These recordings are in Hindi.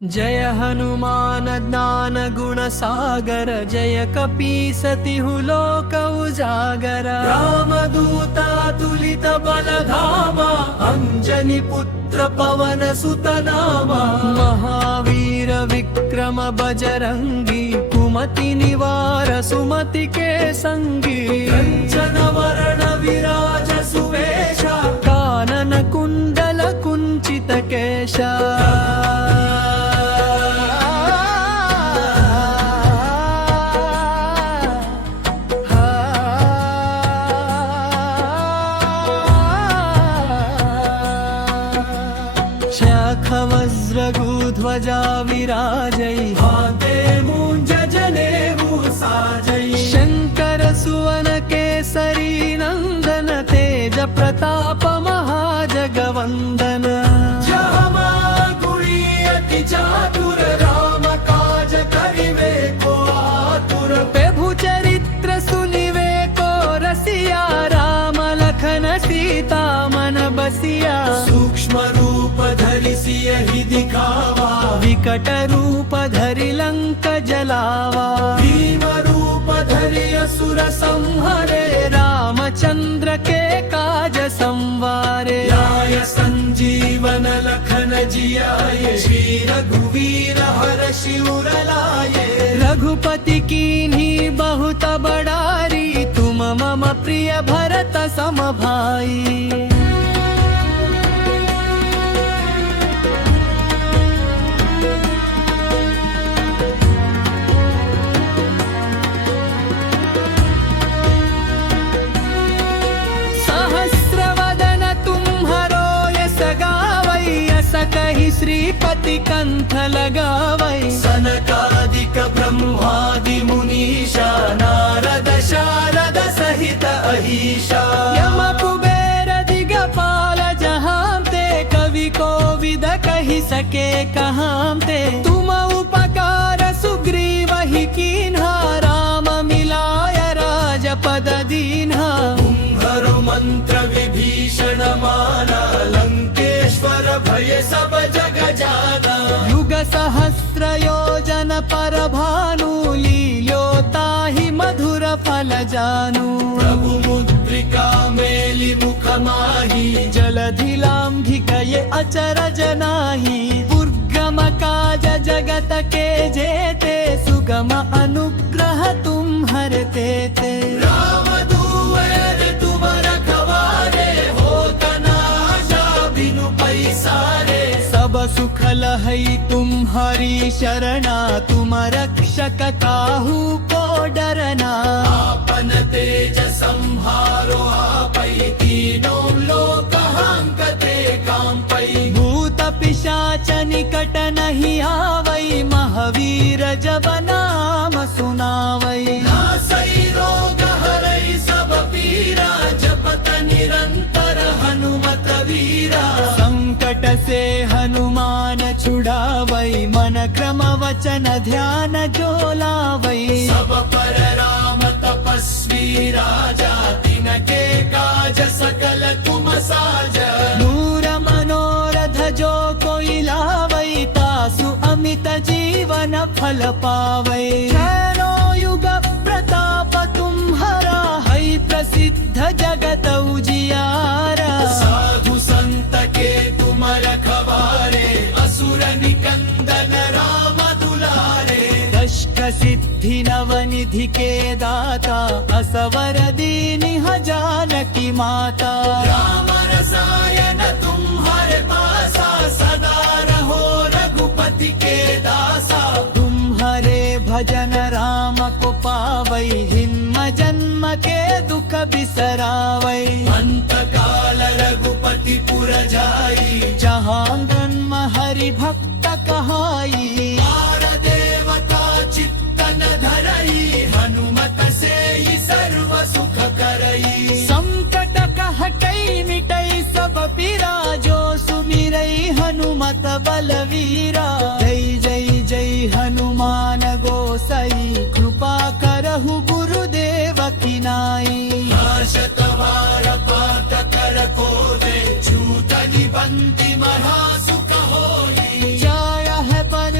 जय हनुमान ज्ञान गुण सागर, जय कपीसतिहु लोक उजागर। रामदूता तुलित बल धामा, अंजनी पुत्र पवन सुत नामा। महावीर विक्रम बजरंगी, कुमति निवार सुमति के संगी। कंचन वरण विराज सुवेशा, कानन कुंडल कुंचित केशा। वज्रगुध्वजा विराजै, हाते मूंज जनेऊ साजै। शंकर सुवन केसरी नंदन, तेज प्रताप महाजगवंदन। जहमा गुणी अति चातुर, राम काज करिवे को आतुर। प्रभु चरित्र सुनिवे को रसिया, राम लखन सीता मन बसिया। सूक्ष्म रूप धरि सियहि दिखावा, विकट रूप धरि लंक जलावा। भीम रूप धरि असुर संहारे, रामचंद्र के काज संवारे। लाय संजीवन लखन जियाए, श्री रघुवीर हर्षि उर लाए। रघुपति कीन्ही बहुत बड़ारी, तुम मम प्रिय भरत सम भाई। कहि श्रीपति कंठ लगावै। सनकादिक ब्रह्मादि मुनीषा, नारद शारद सहित अहीशा। यम कुबेर दिगपाल जहांते, कवि कोविद कहि सके कहांते। तुम उपकार सुग्रीवहि कीन्हा, राम मिलाय राजपद दीन्हा। तुम्हरो मंत्र विभीषण माना, लंकेश्वर भय सब जग जाना। युग सहस्र योजन पर भानु, लील्योताहि मधुर फल जानू। प्रभु मुद्रिका मेलि मुख माहि, जलधि लांघिकये अचरज नाहि। दुर्गम काज जगत के जेते, सुगम अनुग्रह तुम्हरते ते। राम दुआरे तुम रखवारे, होत न आशा बिनु पैसारे। सब सुख लहै तुम्हारी शरणा, तुम रक्षक काहू को डरना। आपन तेज संहारो आपै, तीनों लोक हांकते कांपै। भूत पिशाच निकट नहीं आवै, महावीर जब नाम सुनावै। नासै रोग हरै सब पीरा, जपत निरंतर हनुमत वीरा। संकट से हनुमान छुड़ावै, मन क्रम वचन ध्यान जो लावै। सब पर राम तपस्वी राजा, तिनके काज सकल तुम साजा। दूर मनोरथ जो कोई लावै, तासु अमित जीवन फल पावै। जैनो युग प्रताप तुम्हारा, है प्रसिद्ध जगत उजियारा। साधु संत के तुम रखवारे, असुर निकंदन राम दुलारे। कष्ट सिद्धि नवनिधि के दाता, असवर दीन्ह जानकी माता। राम रसायन तुम्हारे पासा, सदा रहो रघुपति के दासा। तुम्हारे भजन राम को पावै, जन्म जन्म के दुख बिसरावै। अंत काल रघुपति पुर जाई, जहाँ जन्म हरि भक्त कहाई। बार देवता चित्तन धरई, हनुमत से ही सर्व सुख करई। संकट कहटई मिटई सब पीरा, जो सुमिरई हनुमत बलवीरा। जय जय जय हनुमान गोसाई, कृपा करहु गुरुदेव की नाई। नाशक वार पात कर को दे, छूट निबंधि महा सुख होई। जय है पर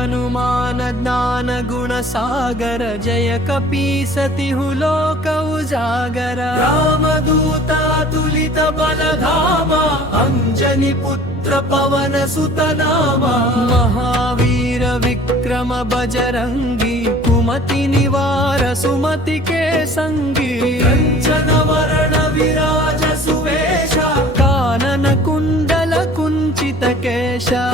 हनुमान ज्ञान गुण सागर जय कपीसतिहु लोक उजागर रामदूता तुलित बलधामा अंजनी पुत्र पवन सुत नामा महावीर विक्रम बजरंगी कुमति निवार सुमति के संगी कंचन वर्ण विराज सुवेशा कानन कुंडल कुंचित केशा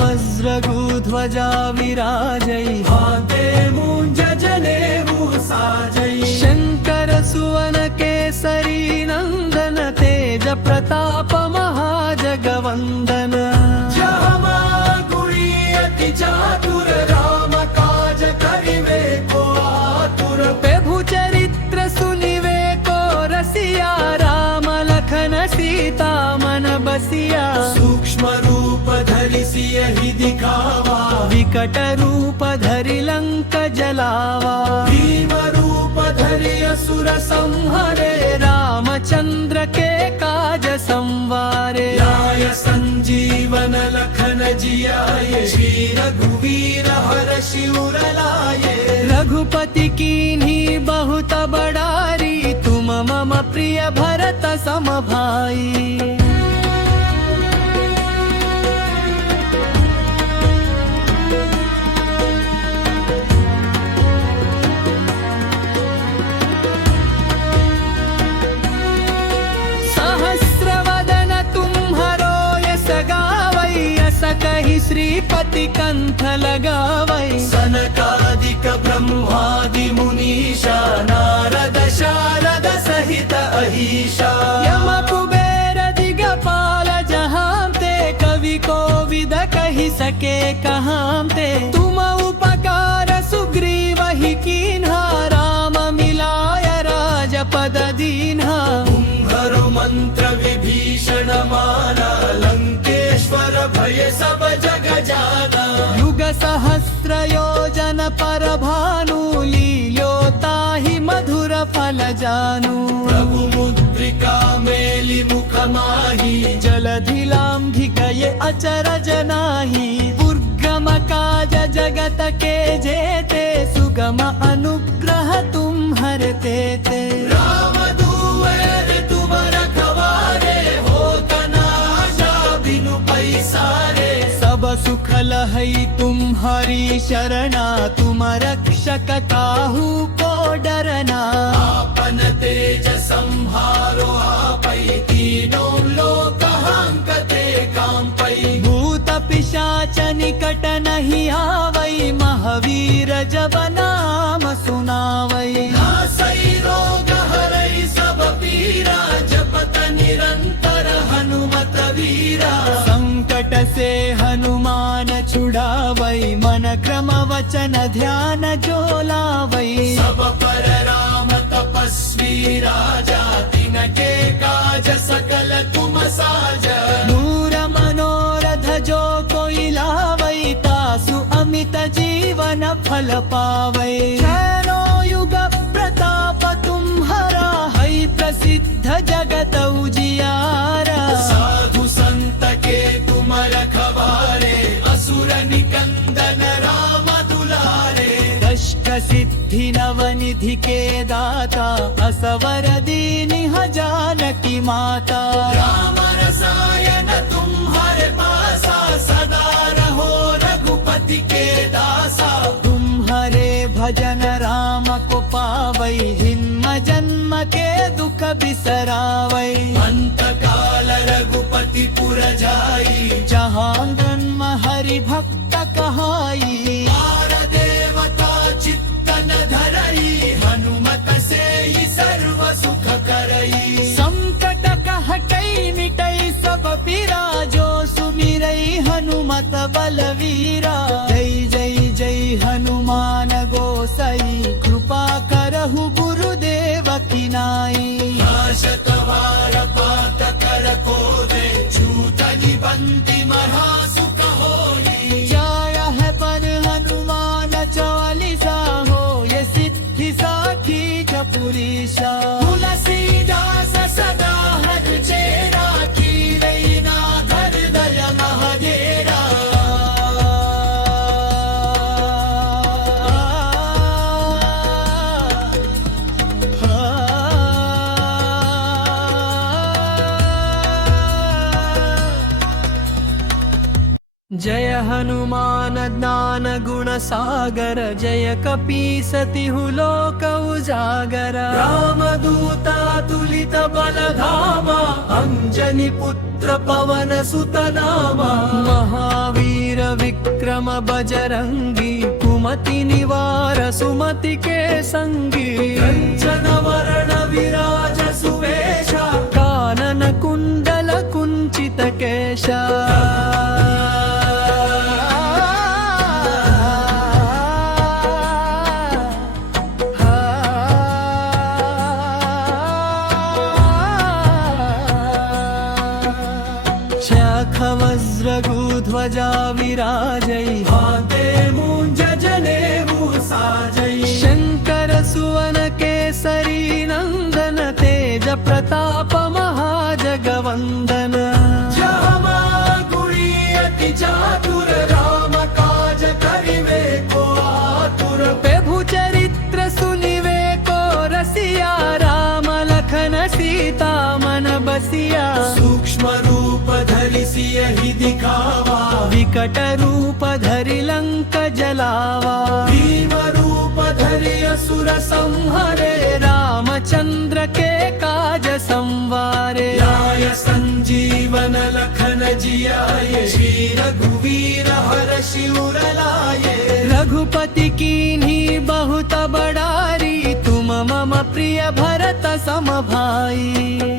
वज्रगुध्वजा विराजै हाते मूंज जनेऊ साजै शंकर सुवन केसरी नंदन तेज प्रताप महाजगवंदन जहमा गुणी अति चातुर राम काज करिवे को आतुर प्रभु चरित्र सुनिवे को रसिया राम लखन सीता मन बसिया सूक्ष्म रूप धरि सियहि दिखावा विकट रूप धरि लंक जलावा भीम रूप धरि असुर संहरे रामचंद्र के काज संवारे लाय संजीवन लखन जियाए श्री रघुवीर हर्षि उर लाए रघुपति कीन्ही बहुत बड़ारी तुम मम प्रिय भरत सम भाई कही श्रीपति कंठ लगावै सनकादिक ब्रह्मादि मुनीषा नारद शारद सहित अहीशा यम कुबेर दिगपाल जहाँ ते कवि कोविद कही सके कहाँ ते तुम उपकार सुग्रीव ही कीन्हा राम मिलाय राजपद दीन्हा तुम्हरो मंत्र विभीषण माना लंकेश्वर भय सब जग जाना युग सहस्र योजन पर भानु लील्योताहि मधुर फल जानू प्रभु मुद्रिका मेलि मुख माही जलधि लांघिकये अचरज नाही दुर्गम काज जगत के जेते सुगम अनुग्रह तुम हरते ते राम दुआरे तुम रखवारे पैसारे सब सुख लहै तुम्हारी शरणा तुम रक्षक काहू को डरना आपन तेज संहारो आपै तीनों लोक हांकते कांपै भूत पिशाच निकट नहीं आवै महावीर जब नाम सुनावै नासै रोग हरै सब पीरा जपत निरंतर हनुमत वीरा संकट से हनुमान छुड़ावै मन क्रम वचन ध्यान जो लावै सब पर राम तपस्वी राजा तिनके काज सकल तुम साजा दूर मनोरथ जो कोई लावै तासु अमित जीवन फल पावै जैनो युग प्रताप तुम्हारा है प्रसिद्ध जगत उजियारा साधु संत के तुम रखवारे असुर निकंदन राम दुलारे कष्ट सिद्धि नवनिधि के दाता असवर दीन्ह जानकी माता राम रसायन तुम्हारे पासा सदा रहो रघुपति के दासा तुम्हारे भजन राम को पावै जन्म जन्म के दुख बिसरावै अंत काल रघुपति पुर जाई जहाँ जन्म हरि भक्त कहाई पार देवता चित्तन धरई हनुमत से ही सर्व सुख करई संकट कहटई मिटई सब पीरा जो सुमिरई हनुमत बलवीरा जय जय जय हनुमान गोसाई कृपा करहु गुरुदेव की नाई नाशक वार पात कर को दे छूट निबंधि महा सुख होई जय है पर हनुमान वेशा तुलसीदास सदा हर चेरा की रैना धर दय महजेरा जय हनुमान ज्ञान गुण सागर जय कपीसतिहु लोक उजागर रामदूता तुलित बल धामा अंजनी पुत्र पवन सुत नामा महावीर विक्रम बजरंगी कुमति निवार सुमति के संगी कंचन वरण विराज सुवेशा कानन कुंडल कुंचित केशा वज्रगुध्वजा विराजै हाते मूंज जनेऊ साजै शंकर सुवन केसरी नंदन तेज प्रताप महाजगवंदन जहमा गुणी अति चातुर राम काज करिवे को आतुर प्रभु चरित्र सुनिवे को रसिया राम लखन सीता मन बसिया सूक्ष्म रूप धरि सियहि दिखावा विकट रूप धरि लंक जलावा भीम रूप धरि असुर संहरे रामचंद्र के काज संवारे लाय संजीवन लखन जियाए श्री रघुवीर हर्षि उर लाए रघुपति कीन्ही बहुत बड़ारी तुम मम प्रिय भरत सम भाई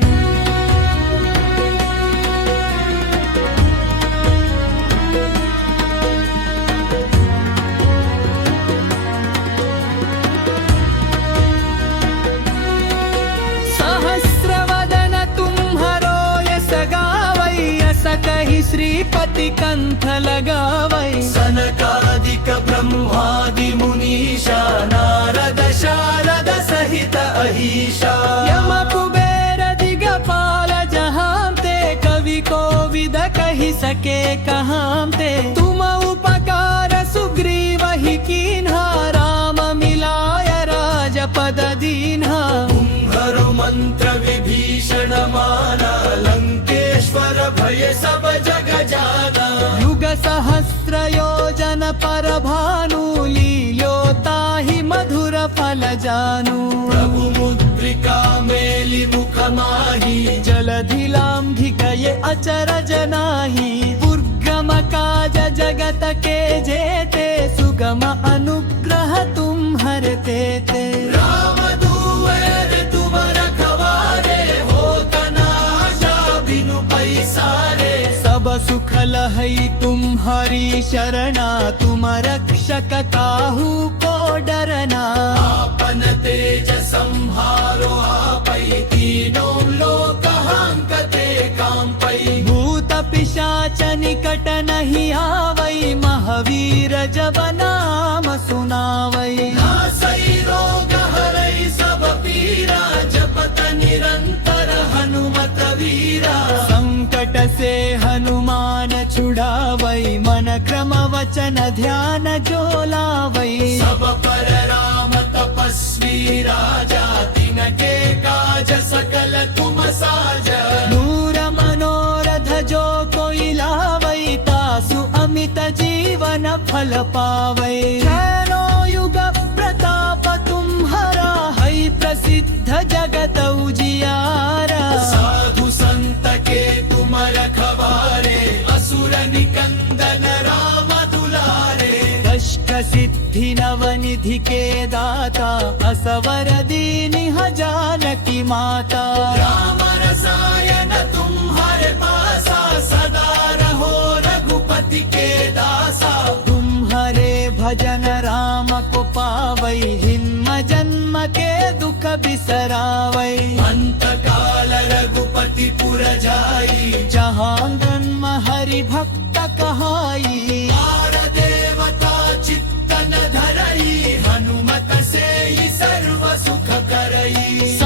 कही श्रीपति कंठ लगावै सनकादिक ब्रह्मादि मुनीषा नारद शारद सहित अहीशा यम कुबेर दिगपाल जहाँ ते कवि कोविद कही सके कहाँ ते तुम उपकार सुग्रीव ही कीन्हा राम मिलाय राजपद दीन्हा तुम्हरो मंत्र विभीषण माना लंकेश्वर भय सब जग जाना युग सहस्र योजन पर भानु लील्योताहि मधुर फल जानू प्रभु मुद्रिका मेलि मुख माही जलधि लांघि गए अचरज नाही दुर्गम काज जगत के जेते सुगम अनुग्रह तुम्हरते ते राम दुआर तुम रखवारे होत न आशा बिनु पैसारे सब सुख लहै तुम्हारी शरणा तुम रक्षक काहू को डरना आपन तेज संहारो आपै तीनों लोक हांकते कांपै भूत पिशाच निकट नहीं आवै महावीर जब नाम सुनावै नासै रोग हरै सब पीरा जपत निरंतर हनुमत वीरा संकट से हनुमान छुड़ावै मन क्रम वचन ध्यान जो लावै सब पर राम तपस्वी राजा तिनके काज सकल तुम साजा दूर मनोरथ जो कोई लावै तासु अमित जीवन फल पावै जैनो युग प्रताप तुम्हारा है प्रसिद्ध जगत उजियारा साधु संत के तुम रखवारे असुर निकंदन राम दुलारे कष्ट सिद्धि नवनिधि के दाता असवर दीनिह जानकी माता राम रसायन तुम्हारे पासा सदा रहो रघुपति के दासा तुम्हारे भजन राम को पावै जन्म जन्म के दुख बिसरावै अंत काल रघुपति पुर जाई जहाँ जन्म हरि भक्त कहाई बार देवता चित्तन धरई हनुमत से ही सर्व सुख करई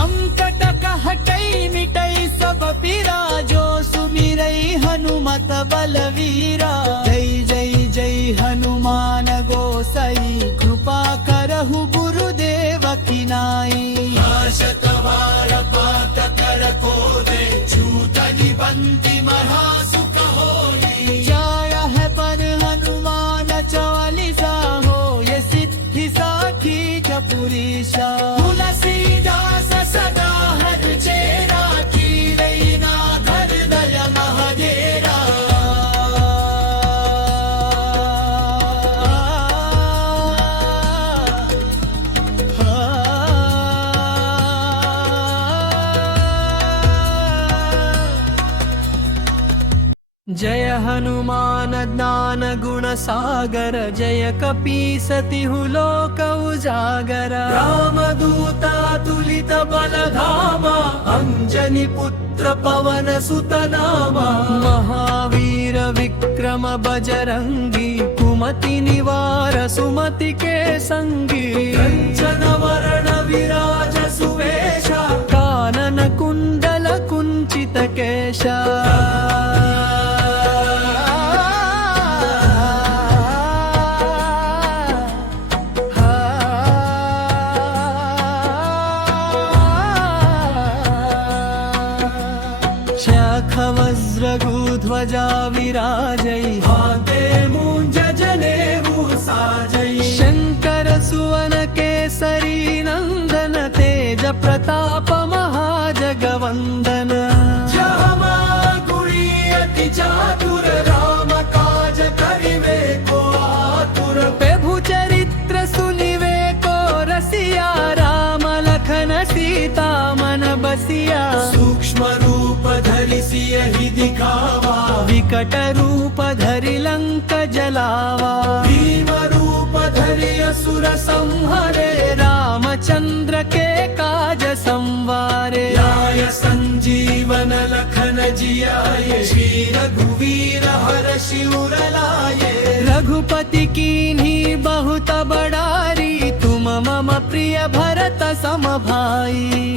बलवीरा। जय जय जय हनुमान गोसाई, कृपा करहु गुरुदेव की नाई। नाशक वार पात कर को दे, छूट निबंधि महासुख होई। जय है पर हनुमान चालीसा, हो ये सिद्धि साखी जपुरीशा। तुलसीदास सदा हर चेरा, की रैना धर दय महजेरा। जय हनुमान ज्ञान गुण सागर, जय कपीसतिहु लोक उजागर। रामदूता तुलित बल धामा, अंजनी पुत्र पवन सुत नामा। महावीर विक्रम बजरंगी, कुमति निवार सुमति के संगी। कंचन वरण विराज सुवेशा, कानन कुंडल कुंचित केशा। वज्रगुध्वजा विराजै, हाते मूंज जनेऊ साजै। शंकर सुवन केसरी नंदन, तेज प्रताप महाजगवंदन। जहमा गुणी अति चातुर, राम काज करिवे को आतुर। प्रभु चरित्र सुनिवे को रसिया, राम लखन सीता मन बसिया। सूक्ष्म रूप धरि सियहि दिखावा, विकट रूप धरि लंक जलावा। भीम रूप धरि असुर संहारे, रामचंद्र के काज संवारे। लाय संजीवन लखन जियाए, श्री रघुवीर हर्षि उर लाए। रघुपति कीन्ही बहुत बड़ारी, तुम मम प्रिय भरत सम भाई।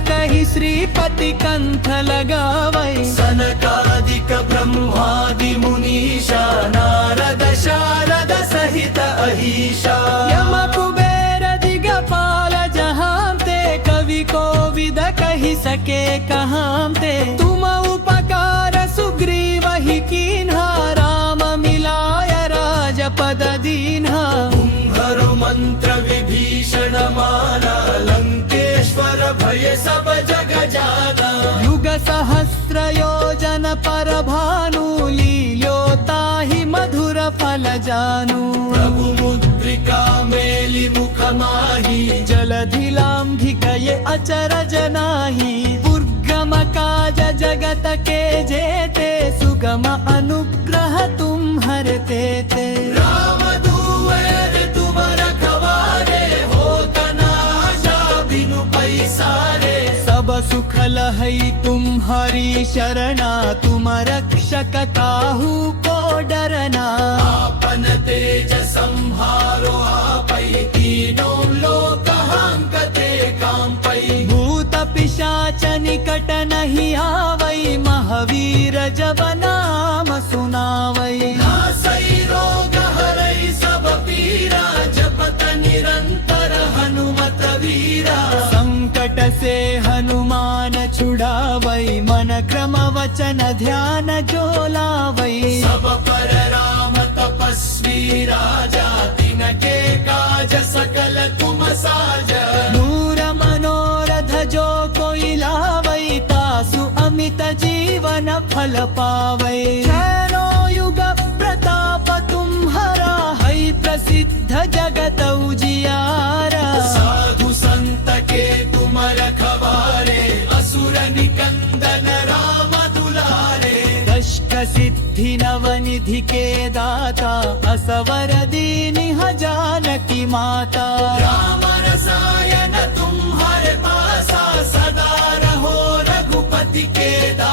कही श्रीपति कंठ लगावै। सनकादिक ब्रह्मादि मुनीषा, नारद शारद सहित अहीशा। यम कुबेर दिगपाल जहांते, कवि कोविद कहि सके कहांते। तुम उपकार सुग्रीव ही कीन्हा, राम मिलाय राजपद दीन्हा। तुम्हरो मंत्र विभीषण माना, लंकेश्वर भय सब जग जाना। युग सहस्र योजन पर भानु, लील्योताहि मधुर फल जानू। प्रभु मुद्रिका मेलि मुख माहि, जलधि लांघिकये अचरज नाही। दुर्गम काज जगत के जेते, सुगम अनुग्रह तुम्हरते ते। राम दुआरे तुम रखवारे, होत न आशा बिनु पैसारे। सब सुख लहै तुम्हारी शरणा, तुम रक्षक काहू को डरना। आपन तेज संहारो आपै, तीनों लोक हांकते कांपै। भूत पिशाच निकट नहीं आवै, महावीर जब नाम सुनावै। नासै रोग हरै सब पीरा, जपत निरंतर हनुमत वीरा। संकट से हनुमान छुड़ावै, मन क्रम वचन ध्यान जो लावै। सब पर राम तपस्वी राजा, तिनके काज सकल तुम साजा। दूर मनोरथ जो कोई लावै, तासु अमित जीवन फल पावै। जैनो युग प्रताप तुम्हारा, है प्रसिद्ध जगत उजियारा। साधु संत के तुम रखवारे, असुर निकंदन राम दुलारे। कष्ट सिद्धि नवनिधि के दाता, असवर दीन्ह जानकी माता। राम रसायन तुम्हारे पासा, सदा रहो रघुपति के दासा।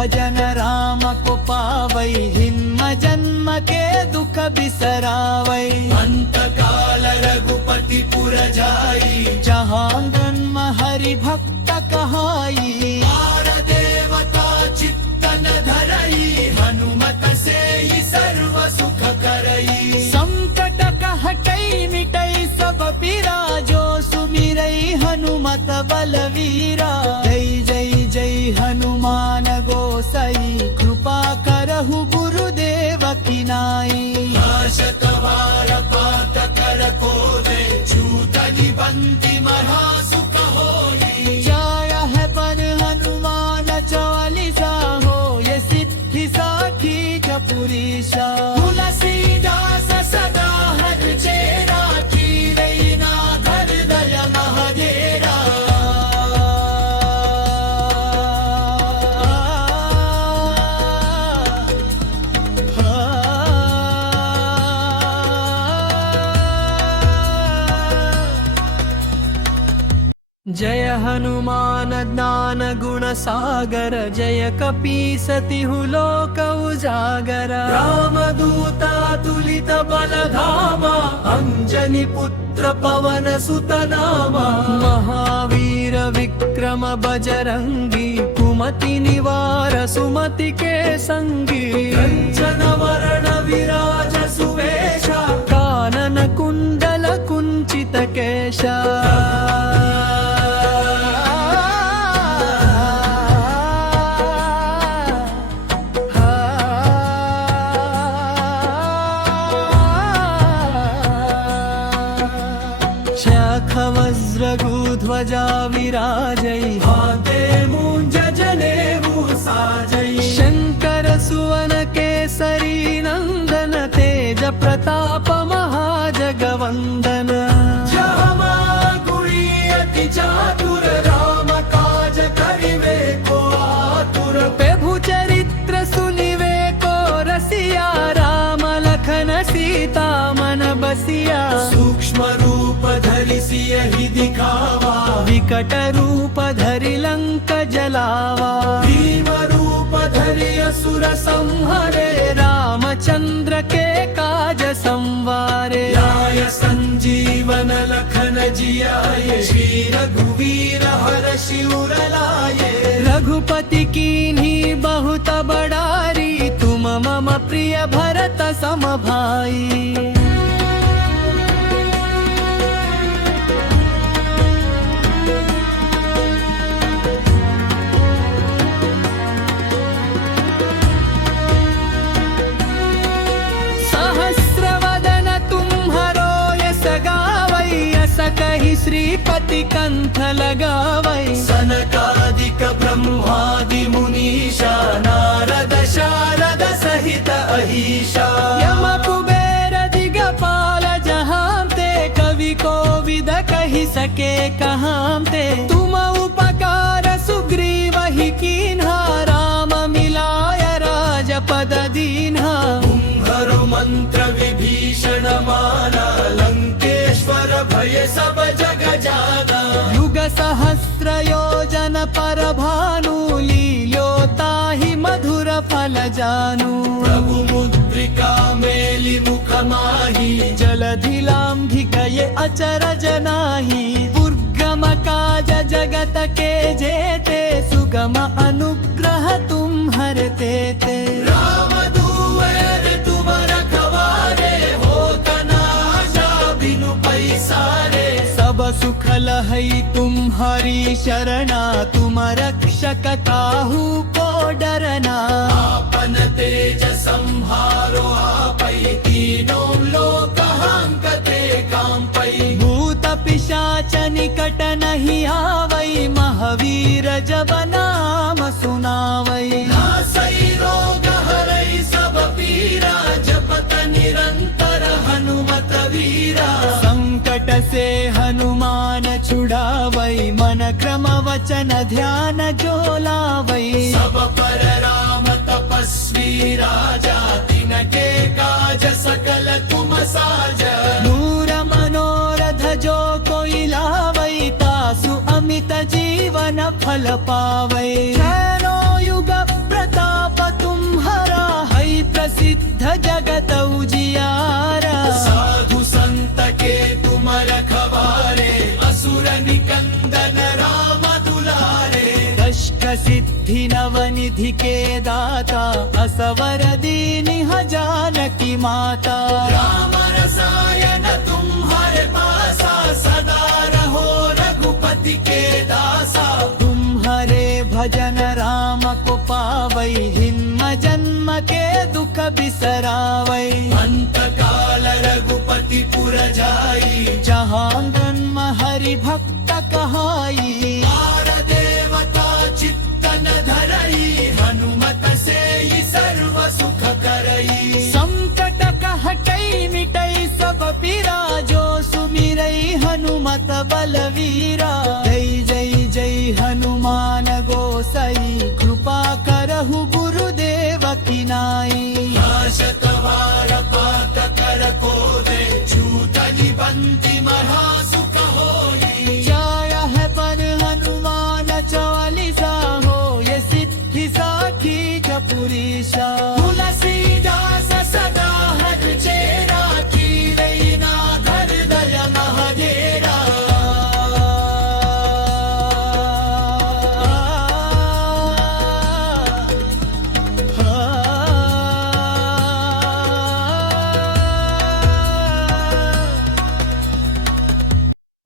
भजन राम को पावै जन्म जन्म के दुख बिसरावै अंत काल रघुपति पुर जाई जहाँ जन्म हरि भक्त कहाई आर देवता चित्तन धरई हनुमत से ही सर्व सुख करई संकट कहटई मिटई सब पीरा जो सुमिरई हनुमत बलवीरा जय जय जय हनुमान गोसाई कृपा करहु गुरुदेव की नाई नाशक वार पात कर को दे छूत निबंधि महा सुख होई जय है पर हनुमान चालीसा हो ये सिद्धि साखी चपुरीशा तुलसीदास सदा हर चेरा चीरई ना धर दय महजेरा जय हनुमान ज्ञान गुण सागर जय कपीसतिहु लोक उजागर राम दूता तुलित बल धामा अंजनी पुत्र पवन सुत नामा महावीर विक्रम बजरंगी कुमति निवार सुमति के संगी कंचन वरण विराज सुवेशा कानन कुंडल कुंचित केशा वज्रगुध्वजा विराजै हाते मूंज जनेऊ साजै शंकर सुवन केसरी नंदन तेज प्रताप महाजगवंदन जहमा गुणी अति चातुर राम काज करिवे को आतुर प्रभु चरित्र सुनिवे को रसिया राम लखन सीता मन बसिया सूक्ष्म रूप धरि सियहि दिखावा विकट रूप धरि लंक जलावा भीम रूप धरि असुर संहारे रामचंद्र के काज संवारे लाय संजीवन लखन जियाए श्री रघुवीर हर्षि उर लाए रघुपति कीन्ही बहुत बड़ारी तुम मम प्रिय भरत सम भाई कही श्रीपति कंठ लगावै सनकादिक ब्रह्मादि मुनीषा नारद शारद सहित अहीशा यम कुबेर दिगपाल जहाँ ते कवि कोविद कही सके कहाँ ते तुम उपकार सुग्रीव ही कीन्हा राम मिलाय राजपद दीन्हा तुम्हरो मंत्र विभीषण माना लंकेश्वर भय सब जग जाना युग सहस्र योजन पर भानु लील्योता ही मधुर फल जानू प्रभु मुद्रिका मेलि मुख माही जलधि लांघिकये अचरज नाही दुर्गम काज जगत के जेते सुगम अनुग्रह तुम हरते ते राम दुआर तुम रखवारे होत न आशा बिनु पैसारे सब सुख लहई तुम्हारी शरणा तुम रक्षक काहू को डरना आपन तेज संहारो आपै तीनों लोक हांकते कांपै भूत पिशाच निकट नहीं आवै महावीर जब नाम सुनावै नासै रोग हरै सब पीरा जपत निरंतर हनुमत वीरा संकट से हनुमान छुड़ावै मन क्रम वचन ध्यान जो लावै सब पर राम तपस्वी राजा तिनके काज सकल तुम साज दूर मनोरथ जो कोई लावै तासु अमित जीवन फल पावै जैनो युग प्रताप उजियारा साधु संत के तुम रखवारे असुर निकंदन राम दुलारे कष्ट सिद्धि नवनिधि के दाता असवर दीनिह जानकी माता राम रसायन तुम्हारे पासा सदा रहो रघुपति के दासा तुम्हारे भजन राम को पावै जन्म जन्म के दुख बिसरावै अंत काल रघुपति पुर जाई जहाँ जन्म हरि भक्त कहाई आर देवता चित्तन धरई हनुमत से ही सर्व सुख करई संकट कहटई मिटई सब पीरा जो सुमिरई हनुमत बलवीरा जय जय जय हनुमान गोसाई कृपा करहु गुरुदेव की नाई नाशक वार पात कर को दे छूट निबंधि महा सुख होई जय है पर हनुमान चालीसा हो ये सिद्धि साखी जपुरीशा तुलसीदास सदा हर चेरा की रई ना धर दय महजेरा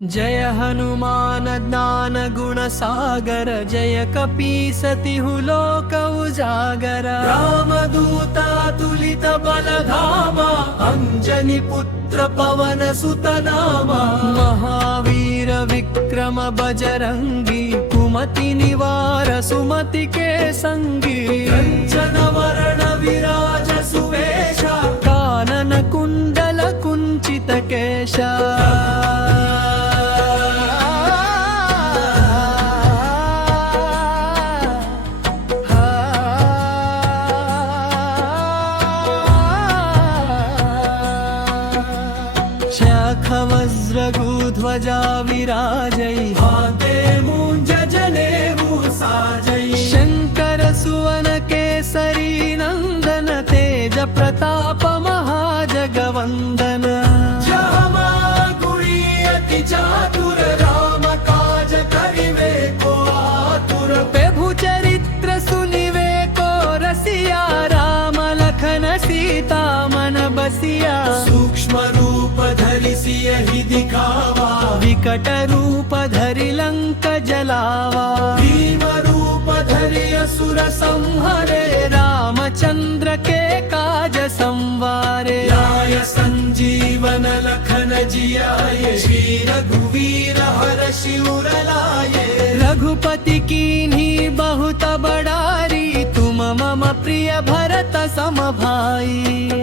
जय हनुमान ज्ञान गुण सागर जय कपीसतिहु लोक उजागर राम दूता तुलित बल धामा अंजनी पुत्र पवन सुत नामा महावीर विक्रम बजरंगी कुमति निवार सुमति के संगी कंचन वरण विराज सुवेशा कानन कुंडल कुंचित केशा वज्रगुध्वजा विराजै हाते मूंज जनेऊ साजै शंकर सुवन केसरी नंदन तेज प्रताप महाजगवंदन जहमा गुणी अति चातुर राम काज करिवे को आतुर प्रभु चरित्र सुनिवे को रसिया राम लखन सीता मन बसिया सूक्ष्म रूप धरि सियहि दिखावा विकट रूप धरि लंक जलावा भीम रूप धरि असुर संहारे रामचंद्र के काज संवारे लाय संजीवन लखन जियाए श्री रघुवीर हर्षि उर लाए रघुपति कीन्ही बहुत बड़ारी तुम मम प्रिय भरत सम भाई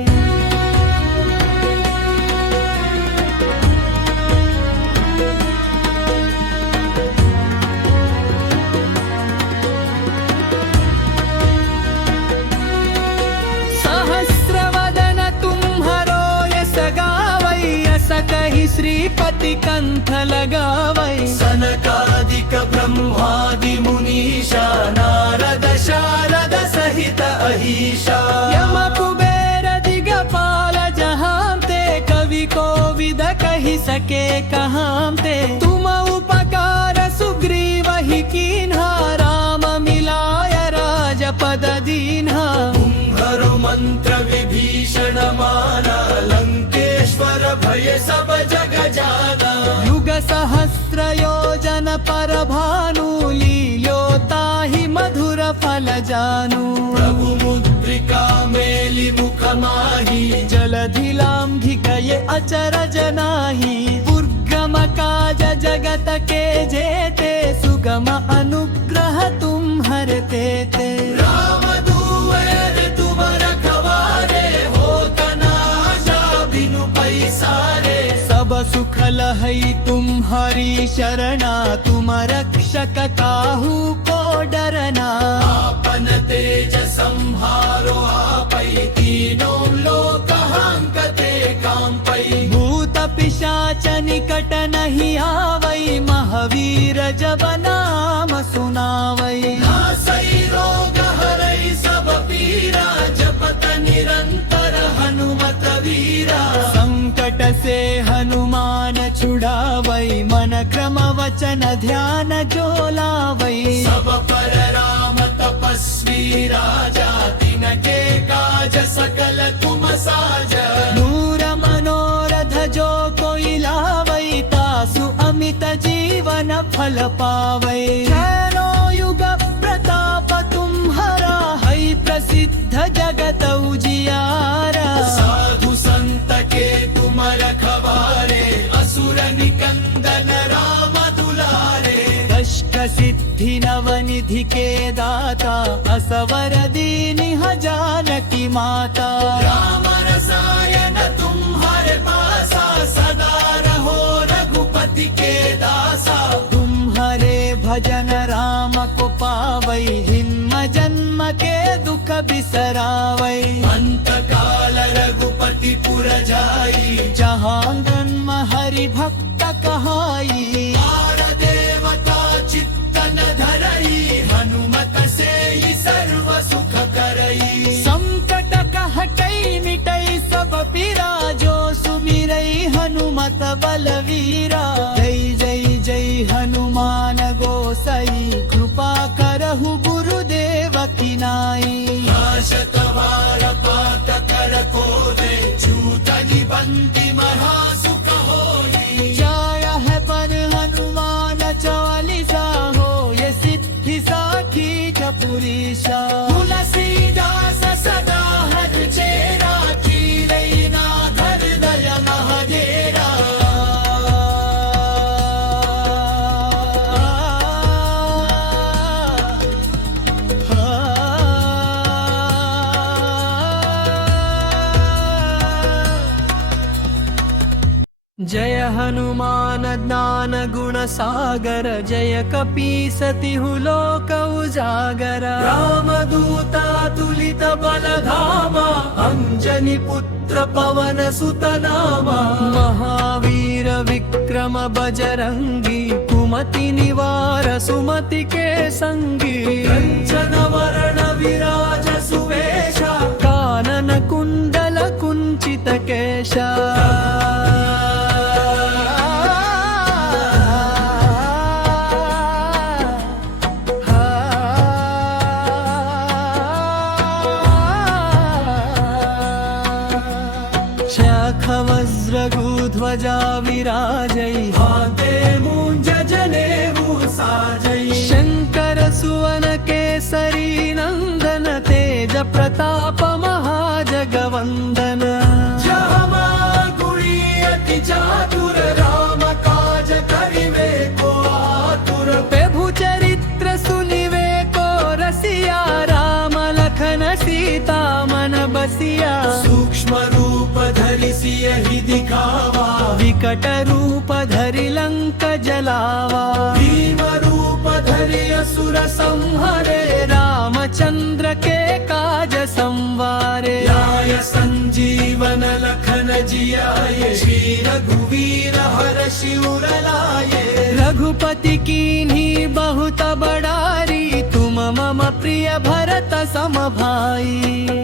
कही श्रीपति कंठ लगावै सनकादिक ब्रह्मादि मुनीषा नारद शारद सहित अहीशा यम कुबेर दिगपाल जहांते कवि कोविद कहि सके कहांते तुम उपकार सुग्रीव ही कीन्हा राम मिलाय राजपद दीन्हा तुम्हरो मंत्र विभीषण माना लंकेश्वर भय सब जग जाना युग सहस्र योजन पर भानु लील्योता ही मधुर फल जानू प्रभु मुद्रिका मेलि मुख माही जलधि लांघि गए अचरज नाही दुर्गम काज जगत के जेते सुगम अनुग्रह तुम्हरते ते राम दुआर तुम रखवारे होत न आशा बिनु पैसारे सब सुख लहई तुम्हारी शरणा तुम रक्षक काहू को डरना आपन तेज संहारो आपै तीनों लोक हांकते कांपै भूत पिशाच निकट नहीं आवै महावीर जब नाम सुनावै नासै रोग हरै सब पीरा जपत निरंतर हनुमत वीरा संकट से हनुमान छुड़ावै मन क्रम वचन ध्यान जो लावै सब पर राम तपस्वी राजा तिनके काज सकल तुम साज दूर मनोरथ जो कोई लावै तासु अमित जीवन फल पावै जैनो युग प्रताप तुम्हारा है प्रसिद्ध जगत उजियारा साधु संत के तुम रखवारे असुर निकंदन राम दुलारे कष्ट सिद्धि नवनिधि के दाता असवर दीनिह जानकी माता राम रसायन तुम्हारे पासा सदा रहो रघुपति के दासा तुम्हारे भजन राम को पावै हिम्म जन्म के दुख बिसरावै अंत काल रघुपति पुर जाई जहाँ जन्म हरि भक्त कहाई बार देवता चित्तन धरई हनुमत से ही सर्व सुख करई संकट कहटई मिटई सब पीरा जो सुमिरई हनुमत बलवीरा जय जय जय हनुमान गोसाई कृपा करहु गुरुदेव की नाई नाशक वार पात कर को दे छूट निबंधि महासुख होई जय है पर हनुमान चालीसा हो ये सिद्धि साखी चपुरीशा तुलसीदास सदा हर चेरा चीरई नाथ हृदय महजेरा जय हनुमान ज्ञान गुण सागर जय कपीसतिहु लोक उजागर राम दूता तुलित बल धामा अंजनी पुत्र पवन सुत नामा महावीर विक्रम बजरंगी कुमति निवार सुमति के संगी कंचन वरण विराज सुवेशा कानन कुंडल कुंचित केशा वज्रगुध्वजा विराजै हाते मूंज जनेऊ साजै शंकर सुवन केसरी नंदन तेज प्रताप महाजगवंदन जहमा गुणी अति चातुर राम काज करिवे को आतुर प्रभु चरित्र सुनिवे को रसिया राम लखन सीता मन बसिया सूक्ष्म रूप धरि सियहि दिखावा विकट रूप धरि लंक जलावा भीम रूप धरि असुर संहरे रामचंद्र के काज संवारे लाय संजीवन लखन जियाए श्री रघुवीर हर्षि उर लाए रघुपति कीन्ही बहुत बड़ारी तुम मम प्रिय भरत सम भाई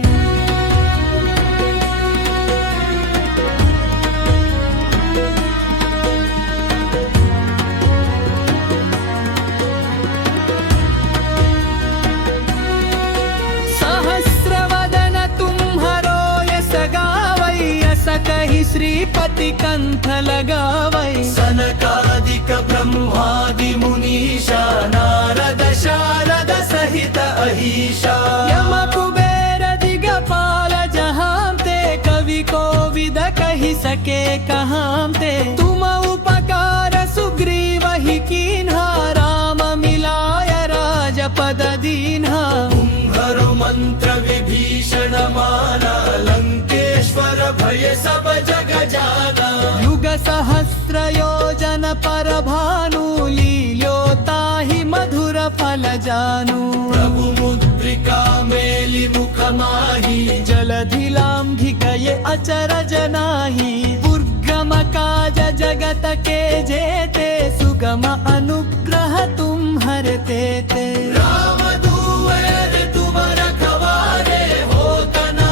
कही श्रीपति कंठ लगावै सनकादिक ब्रह्मादि मुनीषा नारद शारद सहित अहीशा यम कुबेर दिगपाल जहाँ ते कवि कोविद कही सके कहाँ ते तुम उपकार सुग्रीव ही कीन्हा राम मिलाय राजपद दीन्हा तुम्हरो मंत्र विभीषण माना लंकेश्वर भय सब जग जाना युग सहस्र योजन पर भानु लील्योता ही मधुर फल जानू प्रभु मुद्रिका मेलि मुख माही जलधि लांघिकये अचरज नाही दुर्गम काज जगत के जेते सुगम अनुग्रह तुम्हरते ते राम दूर तुम रखवारे हो तना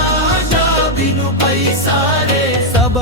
जा बिनु पैसारे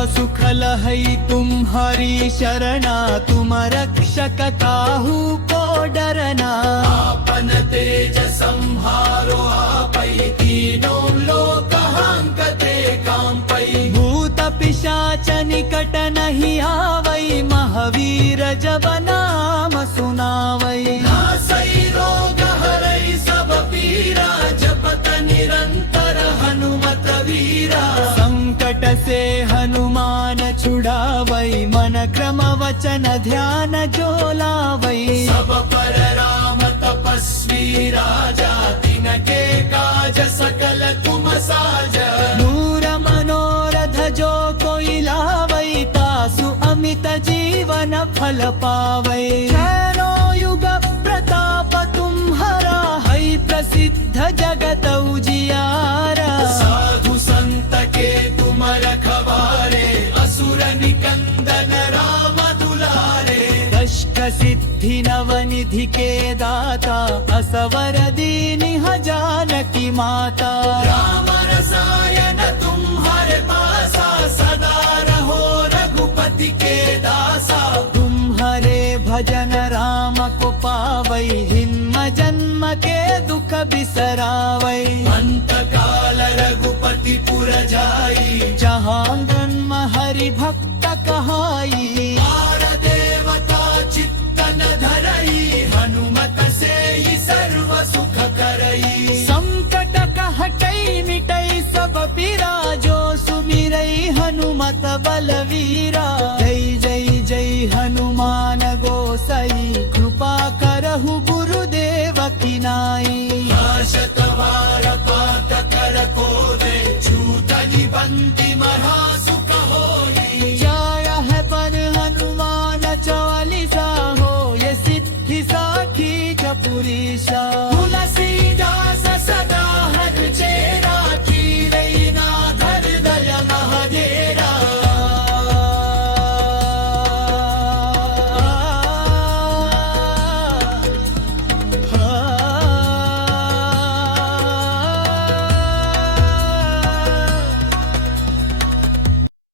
सुख लहई तुम्हारी शरणा, तुम रक्षक काहू को डरना। आपन तेज संहारो आपै, तीनों लोक हांकते कांपै। भूत पिशाच निकट नहीं आवै, महावीर जब नाम सुनावै। नासै रोग हरै सब पीरा, जपत निरंतर हनुमत वीरा। संकट से हनुमान छुड़ावै, मन क्रम वचन ध्यान जो लावै। सब पर राम तपस्वी राजा, तिनके काज सकल तुम साजा। दूर मनोरथ जो कोई लावै, तासु अमित जीवन फल पावै। जैनो युग प्रताप तुम्हारा, है प्रसिद्ध जगत उजियारा। साधु संत के तुम रखवारे, असुर निकंदन राम दुलारे। कष्ट सिद्धि नवनिधि के दाता, असवर दीनिह जानकी माता। राम रसायन तुम्हारे पासा, सदा रहो रघुपति के दासा। तुम्हारे भजन राम को पावै, जन्म जन्म के दुख बिसरावै। अंत काल रघुपति पुर जाई, जहाँ जन्म हरि भक्त कहाई। बार देवता चित्तन धरई, हनुमत से ही सर्व सुख करई। संकट कहटई मिटई सब पीरा, जो सुमिरई हनुमत बलवीरा। जय जय जय हनुमान गोसाई, कृपा करहु गुरुदेव की नाई। नाशत वार पात कर कोवे, छूट निबंधि महा सुख होई। जय है पर हनुमान चालीसा, हो ये सिद्धि साखी चपुरीशा। तुलसीदास सदा हर चेरा, कीरई नाथ हृदय महदेरा।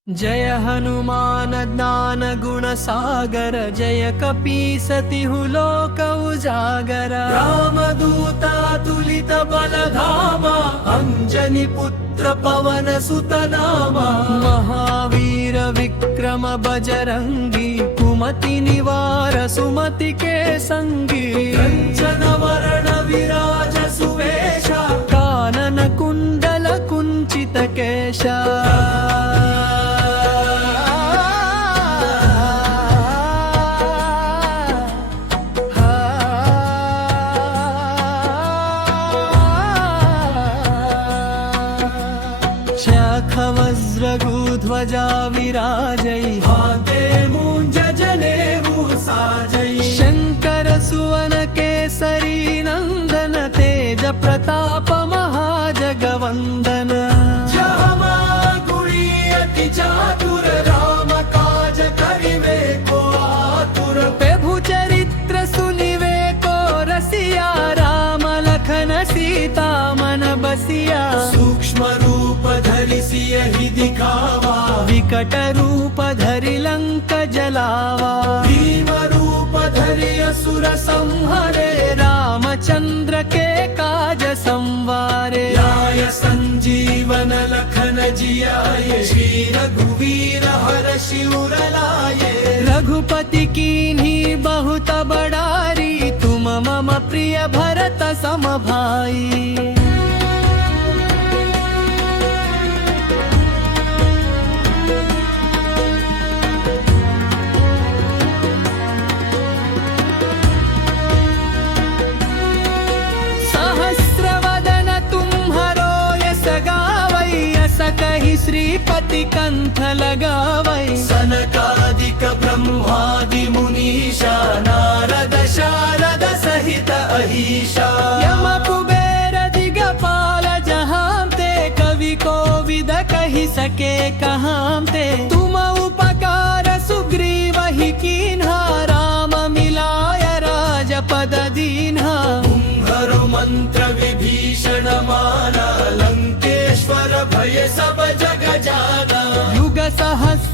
जय हनुमान ज्ञान गुण सागर, जय कपीसतिहु लोक उजागर। राम दूता तुलित बल धामा, अंजनी पुत्र पवन सुत नामा। महावीर विक्रम बजरंगी, कुमति निवार सुमति के संगी। कंचन वरण विराज सुवेशा, कानन कुंडल कुंचित केशा। वज्रगुध्वजा विराजै, हाथे मूंज जनेऊ साजै। शंकर सुवन केसरी नंदन, तेज प्रताप महाजगवंदन। जहाँ गुणी अति चातुर, राम काज करिवे को आतुर। प्रभु चरित्र सुनिवे को रसिया, राम लखन सीता मन बसिया। सूक्ष्म रूप धरि सियहि दिखावा, विकट रूप धरि लंक जलावा। भीम रूप धरि असुर संहारे, रामचंद्र के काज संवारे। लाय संजीवन लखन जियाए, श्री रघुवीर हर्षि उर लाए। रघुपति कीन्ही बहुत बड़ारी, तुम मम प्रिय भरत सम भाई। कहि श्रीपति कंठ लगावै। सनकादिक ब्रह्मादि मुनीषा, नारद शारद सहित अहीशा। यम कुबेर दिगपाल जहांते, कवि कोविद कहि सके कहांते। तुम उपकार सुग्रीव ही कीन्हा, राम मिलाय राजपद दीन्हा। तुम्हरो मंत्र विभीषण माना, लंकेश्वर भय सब जग जाना। युग सहस्र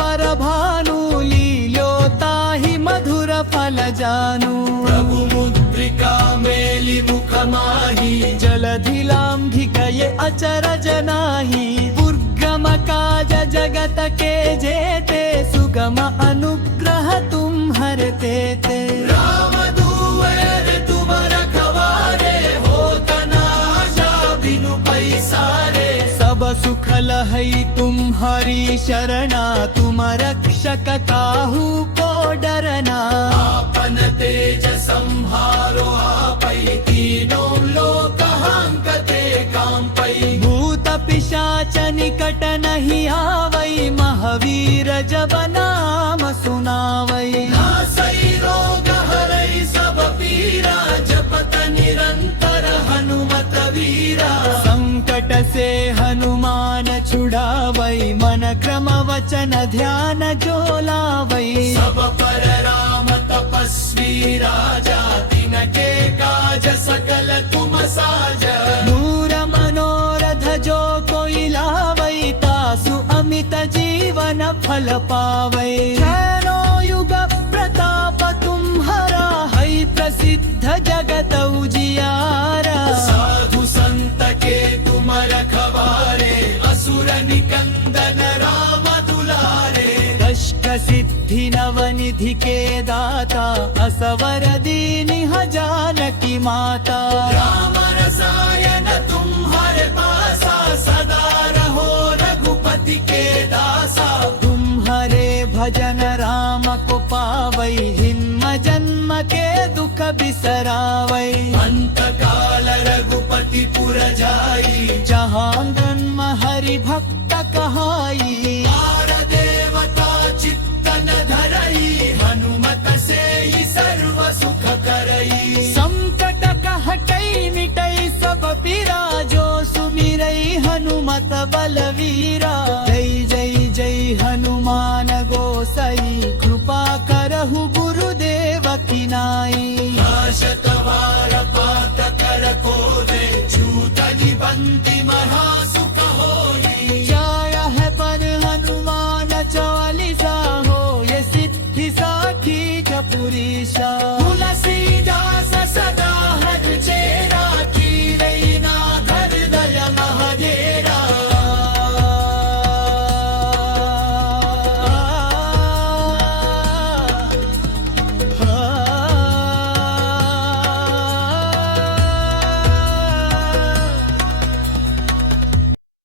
पर भानु लील्योता ही मधुर फल जानू प्रभु मुद्रिका मेली मुख माही जलधि लांघिकये अचरज नाही दुर्गम काज जगत के जेते सुगम अनुग्रह तुम हरते ते राम दुआर तुम रखवारे होत न आशा बिनु पैसारे सब सुख लहई तुम्हारी शरणा तुम रक्षक काहू को डरना आपन तेज संहारो आपै तीनों लोक हांकते कांपै भूत पिशाच निकट नहीं आवै महावीर जब नाम सुनावै नासै रोग हरै सब पीरा जपत निरंतर हनुमत वीरा संकट से हनुमान छुड़ावै मन क्रम वचन ध्यान जो लावै सब पर राम तपस्वी राजा तिनके काज सकल तुम साजा दूर मनोरथ जो कोई लावै तासु अमित जीवन फल पावै जैनो युग प्रताप तुम्हारा है प्रसिद्ध जगत उजियारा साधु संत के तुम रखवारे असुर निकंदन राम दुलारे कष्ट सिद्धि नवनिधि के दाता असवर दीनि जानकी माता राम रसायन तुम्हारे पासा सदा रहो रघुपति के दासा तुम्हारे भजन राम को पावै जन्म जन्म के दुख बिसरावै अंत काल रघुपति पुर जाई जहाँ जन्म हरि भक्त कहाई आर देवता चित्तन धरई हनुमत से ही सर्व सुख करई संकट कहटई मिटई सब पीरा जो सुमिरई हनुमत बलवीरा जय जय जय हनुमान गोसाई कृपा करहु गुरुदेव की नाई नाशक वार पात कर को दे छूट निबंधि महासुख होई जय है पर हनुमान चालीसा हो ये सिद्धि साखी जपुरीशा तुलसीदास सदा हर चेरा की रैना घर दया महदेरा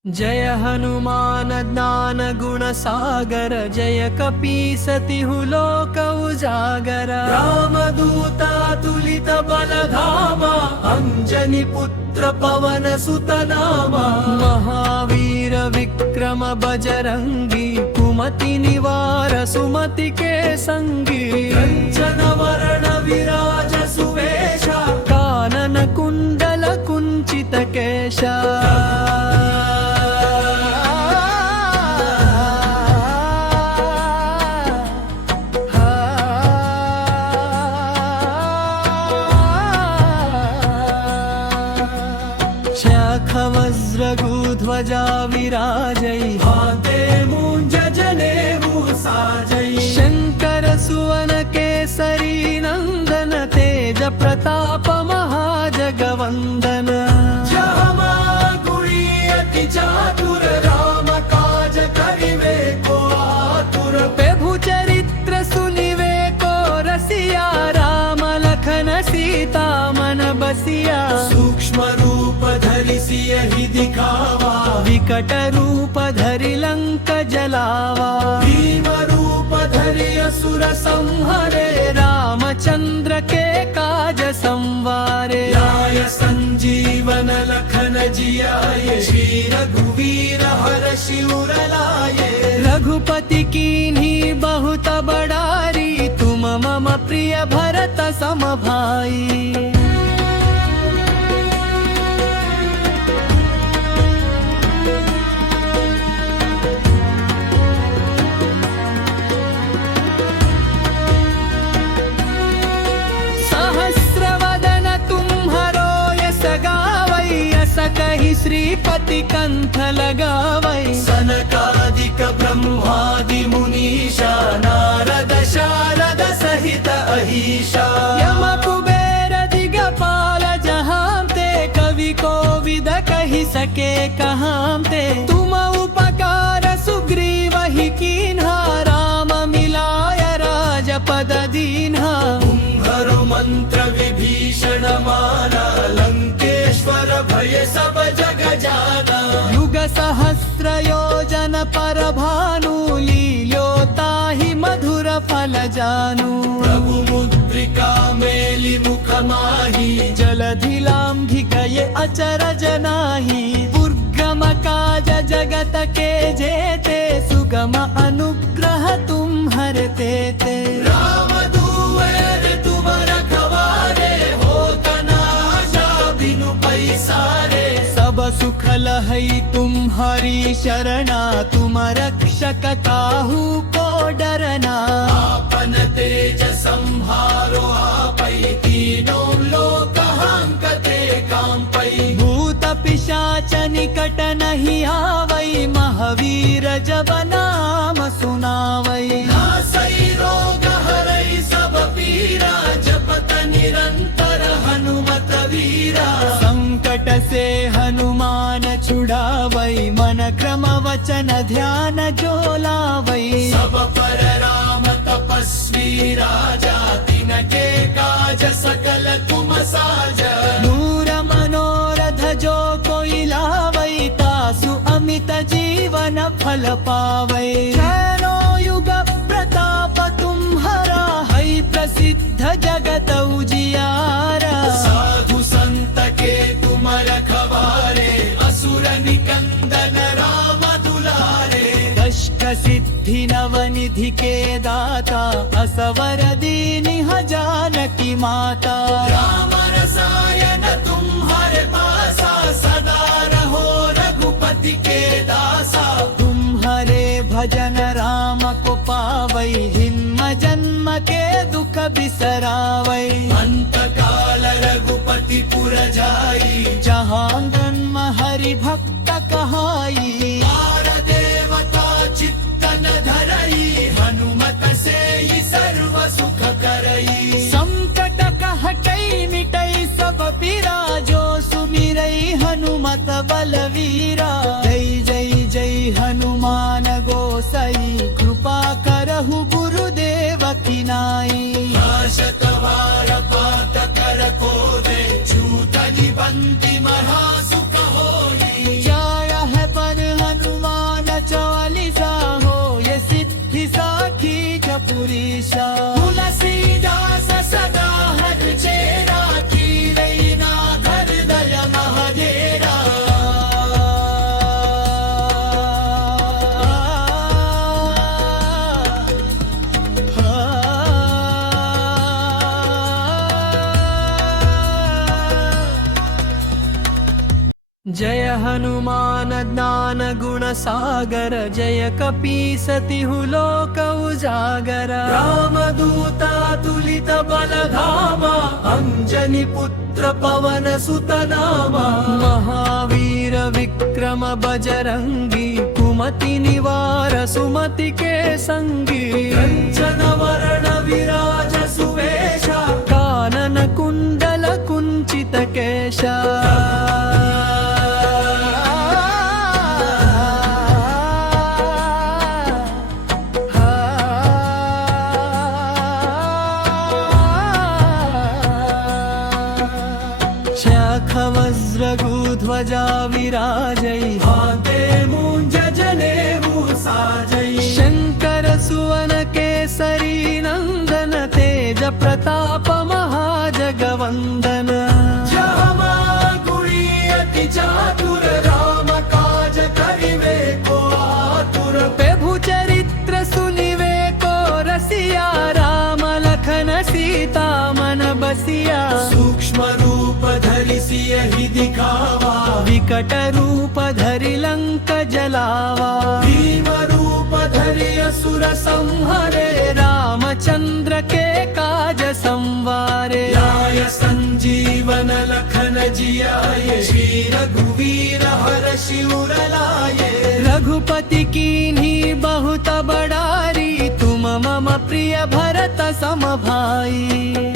जय हनुमान ज्ञान गुण सागर जय कपीसति लोक उजागर राम दूता तुलित बल धामा अंजनी पुत्र पवन सुत नामा महावीर विक्रम बजरंगी कुमति निवार सुमति के संगी कंचन वरण विराज सुवेशा कानन कुंडल कुंचित केशा वज्रगुध्वजा विराजै हाते मूंज जनेऊ साजै शंकर सुवन केसरी नंदन तेज प्रताप महाजगवंदन जहमा गुणी अति चातुर राम काज करिवे को आतुर प्रभु चरित्र सुनिवे को रसिया राम लखन सीता मन बसिया सूक्ष्म रूप धरि सियहि दिखावा विकट रूप धरि लंक जलावा भीम रूप धरि असुर संहरे रामचंद्र के काज संवारे लाय संजीवन लखन जियाए श्री रघुवीर हर्षि उर लाए रघुपति कीन्ही बहुत बड़ारी तुम मम प्रिय भरत सम भाई कही श्रीपति कंठ लगावै सनकादिक ब्रह्मादि मुनि के कहाम ते तुम उपकार सुग्रीव ही कीन्हा राम मिलाय राजपद दीन्हा तुम्हरो मंत्र विभीषण माना लंकेश्वर भय सब जग जाना युग सहस्र योजन पर भानु लील्योता ही मधुर फल जानू प्रभु मुद्रिका मेलि मुख माही जलधि लांघि गए अचरज नाही दुर्गम काज जगत के जेते सुगम अनुग्रह तुम हरते ते राम दुआरे तुम रखवारे होत न आशा बिनु पैसारे सब सुख लहई तुम्हारी शरणा तुम रक्षक काहू को डरना आपन तेज संहारो आपै तीनों लोक हांकते कांपै भूत पिशाच निकट नहीं आवै महावीर जब नाम सुनावै नासै रोग हरै सब पीरा जपत निरंतर हनुमत वीरा संकट से हनुमान छुड़ावै मन क्रम वचन ध्यान जो लावै सब पर राम तपस्वी राजा तिनके काज सकल तुम साजा दूर मनोरथ जो कोई लावै तासु अमित जीवन फल पावै जैनो युग प्रताप तुम्हारा है प्रसिद्ध जगत उजियारा साधु संत के तुम रखवारे असुर निकंदन राम दुलारे कष्ट सिद्धि नवनिधि के दाता असवर दीनिह जानकी माता राम रसायन तुम्हारे पासा सदा रहो रघुपति के दासा तुम्हारे भजन राम को पावै जन्म जन्म के दुख बिसरावै अंत काल रघुपति पुर जाई जहाँ जन्म हरि भक्त कहाई बार देवता चित्तन धरई हनुमत से ही सर्व सुख करई संकट कहटई मिटई सब पीरा जो सुमिरई हनुमत बलवीरा जय जय जय हनुमान गोसाई कृपा करहु गुरुदेव की नाई नाशक वार पात कर को दे छूट निबंधि महा सुख होई जय है पर हनुमान चालीसा हो ये सिद्धि साखी जपुरीशा तुलसीदास सदा हर चेरा की रैना घर दया महदेरा जय हनुमान ज्ञान गुण सागर जय कपीसतिहु लोक उजागर राम दूता तुलित बल धामा अंजनी पुत्र पवन सुत नामा महावीर विक्रम बजरंगी कुमति निवार सुमति के संगी कंचन वरण विराज सुवेशा कानन कुंडल कुंचित केशा वज्रगुध्वजा विराजै हाते मूंज जनेऊ साजै शंकर सुवन केसरी नंदन तेज प्रताप महाजगवंदन जहमा गुणी अति चातुर राम काज करिवे को आतुर प्रभु चरित्र सुनिवे को रसिया राम लखन सीता मन बसिया सूक्ष्म रूप धरि सियहि दिखावा विकट रूप धरि लंक जलावा भीम रूप धरि असुर संहरे रामचंद्र के काज संवारे लाय संजीवन लखन जियाए श्री रघुवीर हर्षि उर लाए रघुपति कीन्ही बहुत बड़ारी तुम मम प्रिय भरत सम भाई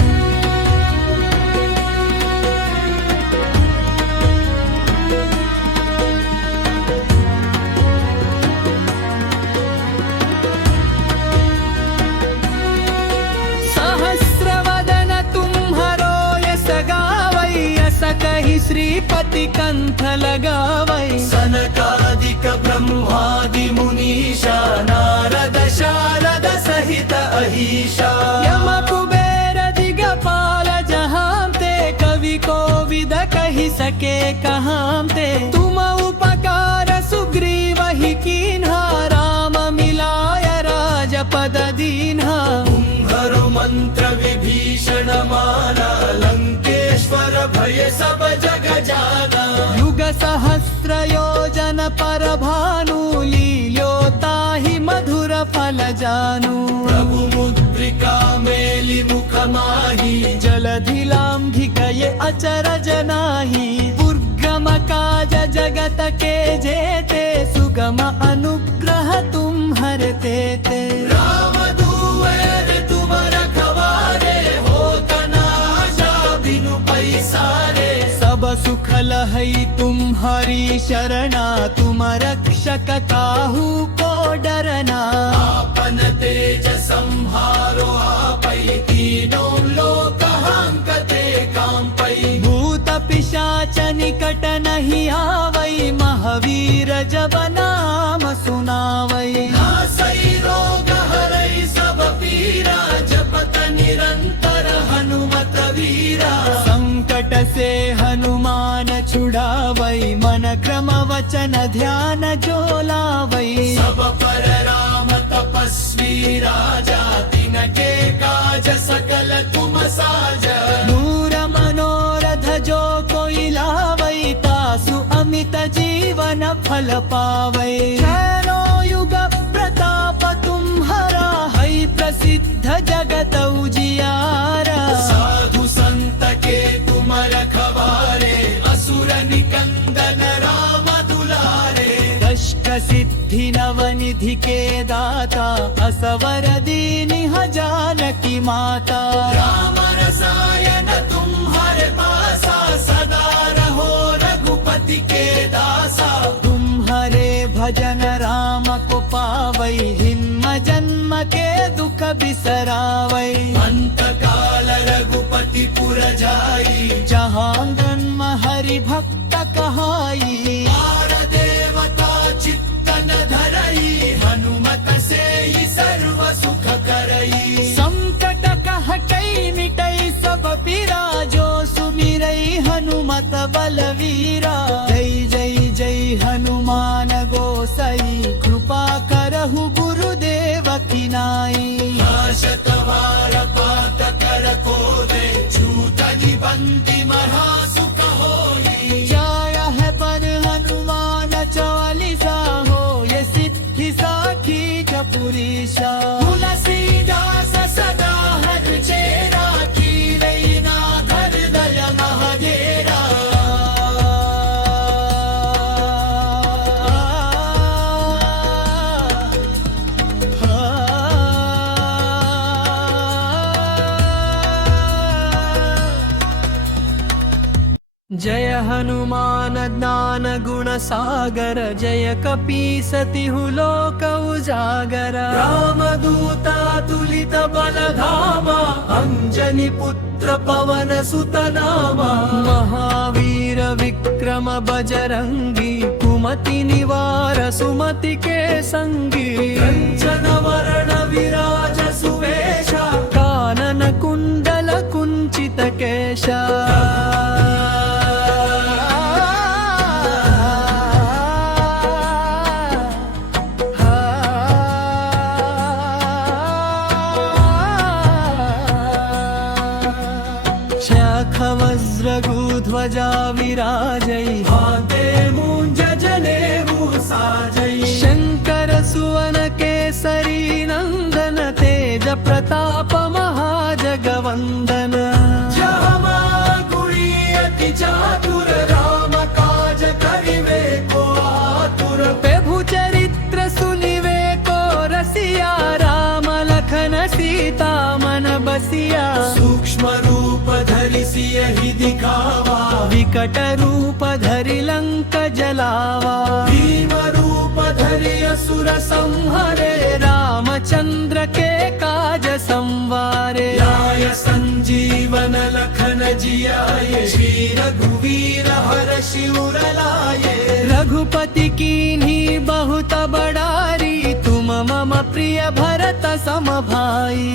श्रीपति कंठ लगावै सनकादिक ब्रह्मादि मुनीषा नारद शारद सहित अहीशा यम कुबेर दिगपाल जहाँ ते कवि कोविद कहि सके कहाँ ते तुम उपकार सुग्रीव ही कीन्हा राम मिलाय राजपद दीन्हा तुम्हरो मंत्र विभीषण माना लंकेश्वर भय सब जग जाना युग सहस्र योजन पर भानु लील्योता ही मधुर फल जानू प्रभु मुद्रिका मेलि मुख माही जलधि लांघिकये अचरज नाही दुर्गम काज जगत के जेते सुगम अनुग्रह तुम हरते ते राम दुआरे तुम रखवारे होत न आशा बिनु पैसारे सब सुख लहई तुम्हारी शरणा तुम रक्षक काहू को डरना आपन तेज संहारो आपै तीनों लोक हांकते कांपै भूत पिशाच निकट नहीं आवै महावीर जब नाम सुनावै नासै रोग हरै सब पीरा जपत निरंतर हनुमत वीरा संकट से हनुमान छुड़ावै मन क्रम वचन ध्यान जो लावै सब पर राम तपस्वी राजा तिनके काज सकल तुम साजा नूर मनोरथ जो कोई लावै तासु अमित जीवन फल पावै जैनो युग प्रताप तुम्हारा है प्रसिद्ध जगत उजियारा साधु संत के तुम रखवारे असुर निकंदन राम दुलारे कष्ट सिद्धि नवनिधि के दाता असवर दीनिह जानकी माता राम रसायन तुम्हारे पासा सदा रहो रघुपति के दासा तुम्हारे भजन राम को पावै हिम्म जन्म के दुख बिसरावै अंत काल रघुपति पुर जाई जहाँ जन्म हरि भक्त कहाई आर देवता चित्तन धरई हनुमत से ही सर्व सुख करई संकट कहटै मिटै सब पीरा जो सुमिरै हनुमत बलवीरा जय जय जय हनुमान गोसाई कृपा करहु गुरुदेव की नाई नाशक वार पात कर को दे छूट निबंधि महा सुख होई जय है पर हनुमान चालीसा हो ये सिद्धि साखी चपुरीशा तुलसीदास सदा हर चेरा की रैना धर दया महजेरा जय हनुमान ज्ञान गुण सागर जय कपीसतिहु लोक उजागर राम दूता तुलित बल धामा अंजनी पुत्र पवन सुत नामा महावीर विक्रम बजरंगी कुमति निवार सुमति के संगी कंचन वरण विराज सुवेशा कानन कुंडल कुंचित केशा वज्रगुध्वजा विराजै हाथे मूंज जनेऊ साजै शंकर सुवन केसरी नंदन तेज प्रताप महाजगवंदन जहमा गुणी अति चातुर राम काज करिवे को आतुर प्रभु चरित्र सुनिवे को रसिया राम लखन सीता मन बसिया सूक्ष्म रूप धरि सियहि दिखावा विकट रूप धरि लंक जलावा भीम रूप धरि असुर संहरे रामचंद्र के काज संवारे लाय संजीवन लखन जियाए श्री रघुवीर हर शिउर लाये। रघुपति कीन्ही बहुत बड़ारी, तुम मम प्रिय भरत सम भाई।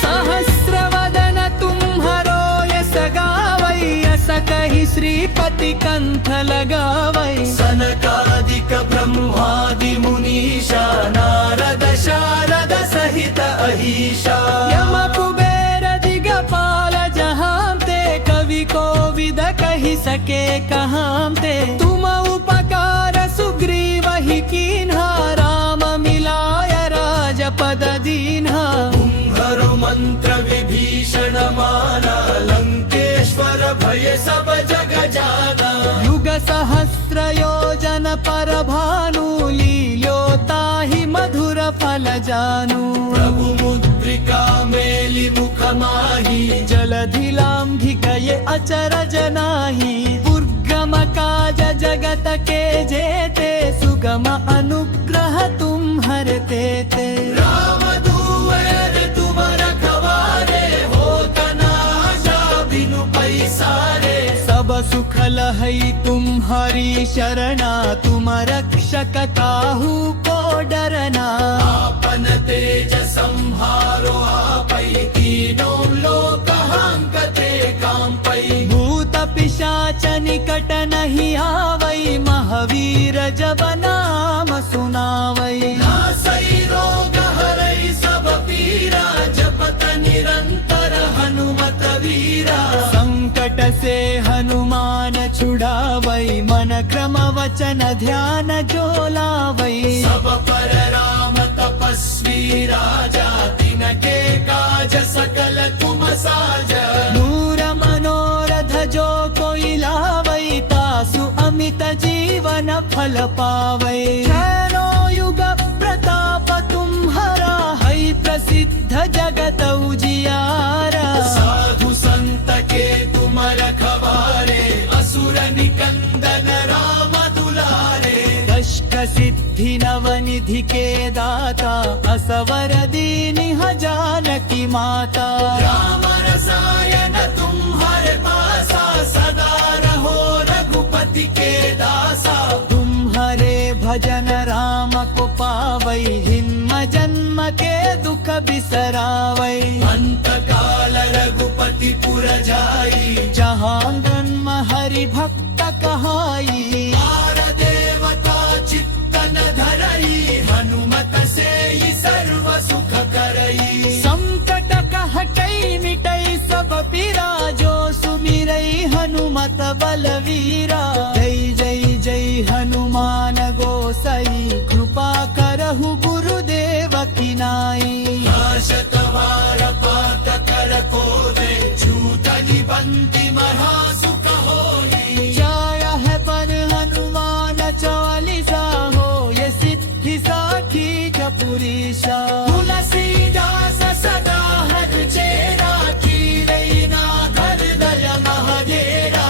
सहस्रवदन तुम्हरो यस गावै, यस कहि श्रीपति कंठ लगावै। सनकादिक ब्रह्मादि मुनीषा, नारद शारद सहित अहीशा। यम कुबेर दिगपाल जहांते, कवि कोविद कहि सके कहांते। तुम उपकार सुग्रीव ही कीन्हा, राम मिलाय राजपद दीन्हा। तुम्हरो मंत्र विभीषण माना, लंकेश्वर भय सब जग जाना। युग सहस्र योजन पर भानु, लील्योताहि मधुर फल जानू। प्रभु मुद्रिका मेलि मुख माही, जलधि लांघि गए अचरज नाही। दुर्गम काज जगत के जेते, सुगम अनुग्रह तुम्हरते ते। राम दुआर तुम रखवारे, होत न आशा बिनु पैसारे। सब सुख लहै तुम्हारी शरणा, तुम रक्षक काहू को डरना। आपन तेज संहारो आपै, तीनों लोक हांकते कांपै। भूत पिशाच निकट नहीं आवै, महावीर जब नाम सुनावै। नासै रोग हरै सब पीरा, जपत निरंतर हनुमत वीरा। संकट से हनुमान छुड़ावै, मन क्रम वचन ध्यान जो लावै। सब पर राम तपस्वी राजा, तिनके काज सकल तुम साजा। दूर मनोरथ जो कोई लावै, तासु अमित जीवन फल पावै। जैनो युग प्रताप तुम्हारा, है प्रसिद्ध जगत उजियारा। साधु संत के तुम रखवारे, असुर निकंदन राम दुलारे। कष्ट सिद्धि नवनिधि के दाता, असवर दीन्ह जानकी माता। राम रसायन तुम्हारे पासा, सदा रहो रघुपति के दासा। तुम्हारे भजन राम को पावै, जन्म जन्म के दुख बिसरावै। अंत काल रघुपति पुर जाई, जहाँ जन्म हरि भक्त कहाई। आर देवता चित्तन धरई, हनुमत से ही सर्व सुख करई। संकट कहटै मिटै सब पीरा, जो सुमिरै हनुमत बलवीरा। जय जय जय हनुमान गोसाई, कृपा करहु गुरुदेव की नाई। नाशक वार पात कर कोदे, छूट निबंधि महासुख होई। जय है पर हनुमान चालीसा, हो ये सिद्धि साखी जपुरीशा। तुलसीदास सदा हर चेरा, कीरई ना धर दय महजेरा।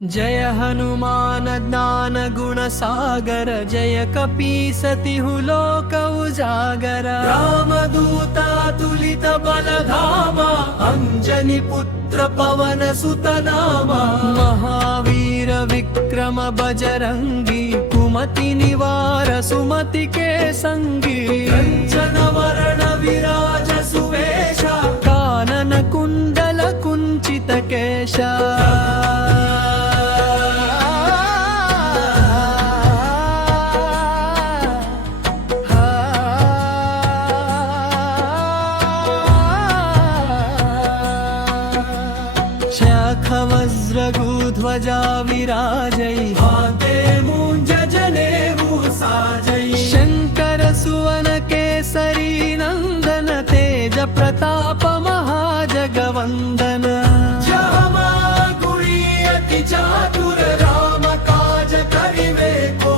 जय हनुमान ज्ञान गुण सागर, जय कपीस तिहु लोक उजागर। राम दूता तुलित बल धामा, अंजनी पुत्र पवन सुत नामा। महावीर विक्रम बजरंगी, कुमति निवार सुमति के संगी। कंचन वरण विराज सुवेशा, कानन कुंडल कुंचित केशा। वज्रगुध्वजा विराजै, हाथे मूंज जनेऊ साजै। शंकर सुवन केसरी नंदन, तेज प्रताप महाजगवंदन। जहाँ गुणी अति चातुर, राम काज करिवे को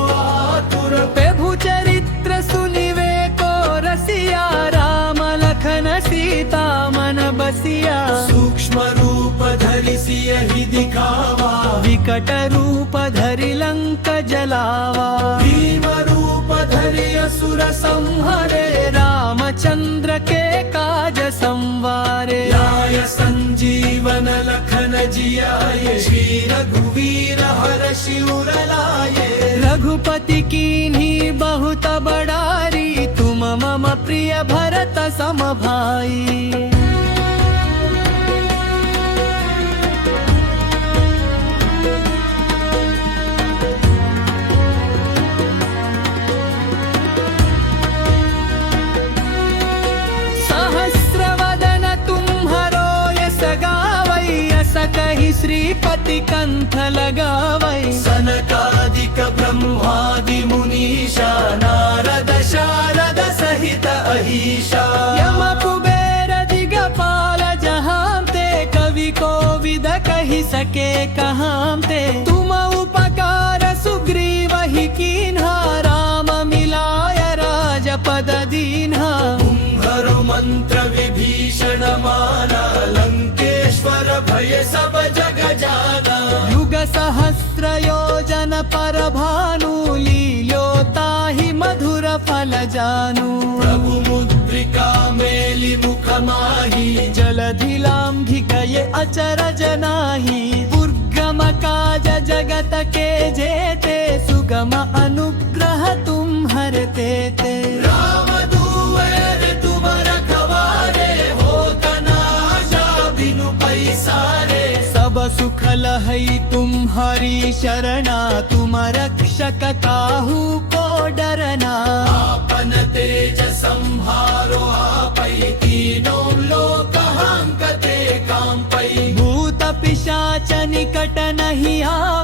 नहीं दिखावा विकट रूप धरि लंक जलावा भीम रूप धरि असुर संहरे रामचंद्र के काज संवारे लाय संजीवन लखन जियाए श्री रघुवीर हर्षि उर लाए रघुपति कीन्ही बहुत बड़ारी तुम मम प्रिय भरत सम भाई सहस्रवदन तुम्हरो यस गावै यस कहि श्रीपति कंठ लगावै सनकादिक ब्रह्मादि मुनीषा नारद शारद सहित अहीशा यम कुबेर दिगपाल जहाँ ते कवि कोविद कहि सके कहाँ ते तुम उपकार सुग्रीव ही कीन्हा राम मिलाय राजपद दीन्हा तुम्हरो मंत्र विभीषण माना लंकेश्वर भय सब जग जाना युग सहस्र योजन पर भानु लील्योताहि मधुर फल जानू प्रभु मुद्रिका मेलि मुख माही जलधि लांघि गए अचरज नाही दुर्गम काज जगत के जेते सुगम अनुग्रह तुम हरते ते राम दुआर तुम रखवारे होत न आशा बिनु पैसारे सब सुख लहै तुम्हारी शरणा तुम रक्षक काहू को डरना आपन तेज संहारो आपै तीनों लोक हांकते कांपै भूत पिशाच निकट नहीं आ